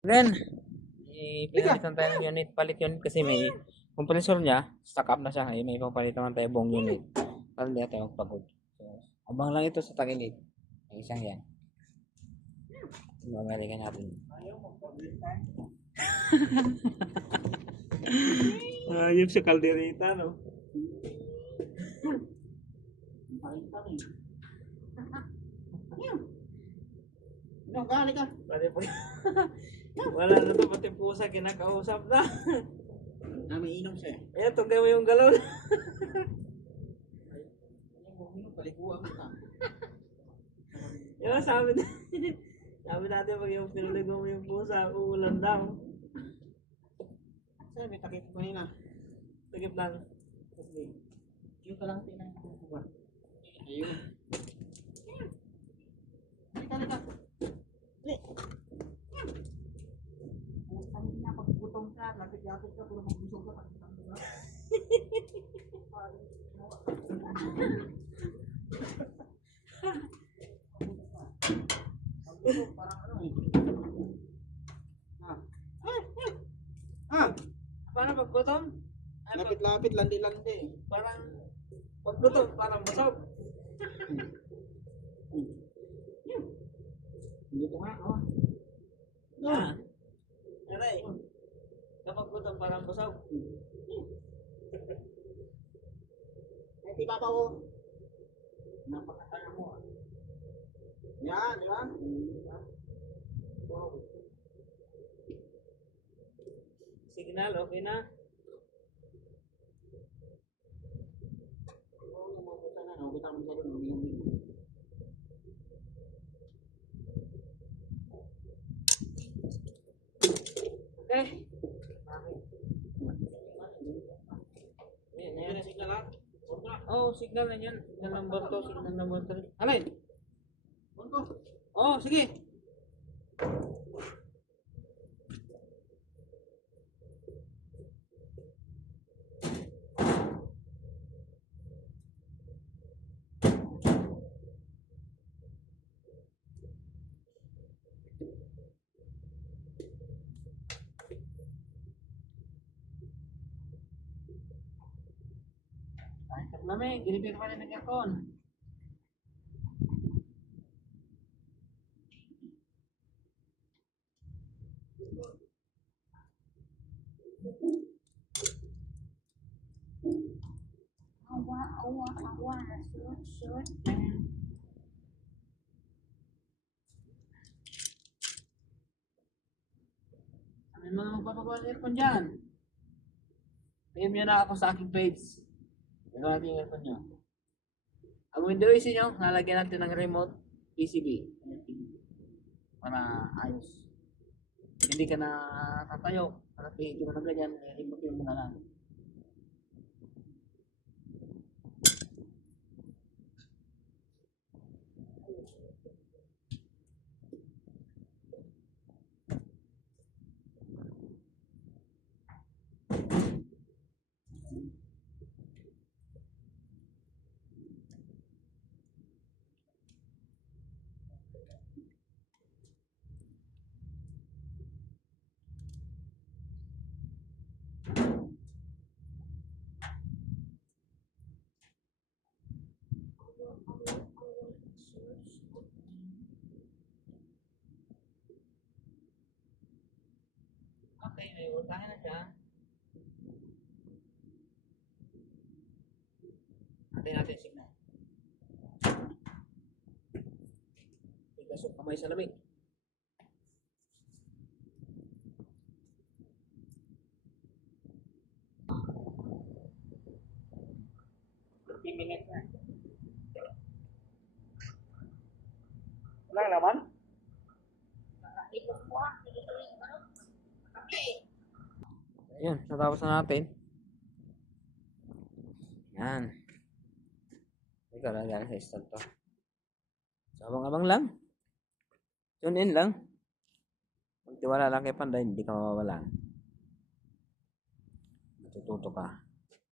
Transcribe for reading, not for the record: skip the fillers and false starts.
Then, pinalitan tayo ng unit. Palit unit kasi may compressor niya. Stuck up na siya. May papalit naman tayo buong unit. Para hindi tayo magpagod. So, abang lang ito sa tagilid. May isang yan. Mamalikan natin. Ayun sa kaldereta, no? No, gali ka. Wala na to, pati pusa kinakausap na. May inom siya. Ayan, tugay mo yung galon. Palikuan ka. Yan ang sabi natin pag yung pinaligo mo yung pusa, uulan daw. Saan may takip ko nila? Tagip lang. Yung ka lang tinang. Ayun. Halika. Sabi niya, pag putong ka, lapit-lapit ka, puro magbusog ka, pag-putong ka. Parang ano eh. Paano paggutom? Lapit-lapit, landi-landi. Parang paggutom, parang busog. Dito nga, oh. Ah. Aray. Kapag gutom, parang busog. Ay, di ba ba, oh? Napakatanga mo, ah. Yan, di ba? Wow. Signal, okay na. Oo, sumubuta na, no? Kita mo siya doon, uminom-inom. Okay. Yan na signal, ah. Oh, signal na yan. Signal number 2, signal number 3. Alin? Punto. Oh, sige. Ay, lamig. Ilibig pa rin ng aircon. Awa, short. Ano yung mga magpapagawa ng aircon dyan? PM nyo na ako sa aking page. Ito natin yung aircon nyo. Ang window AC nyo, nalagyan natin ng remote PCB. Para ayos. Hindi ka na tatayo. Para hindi mo na ganyan, remote mo na lang. Okay, may voltahe na siya. Natin natin yung signal. Tigas yung kamay sa lamig. Minutes na. Walang laman? Ayun, natapos na natin. Yan. Ikaw lang yan sa install to. So, abang-abang lang. Tune in lang. Magtiwala lang kay Panday, hindi ka mawawala. Matututo ka.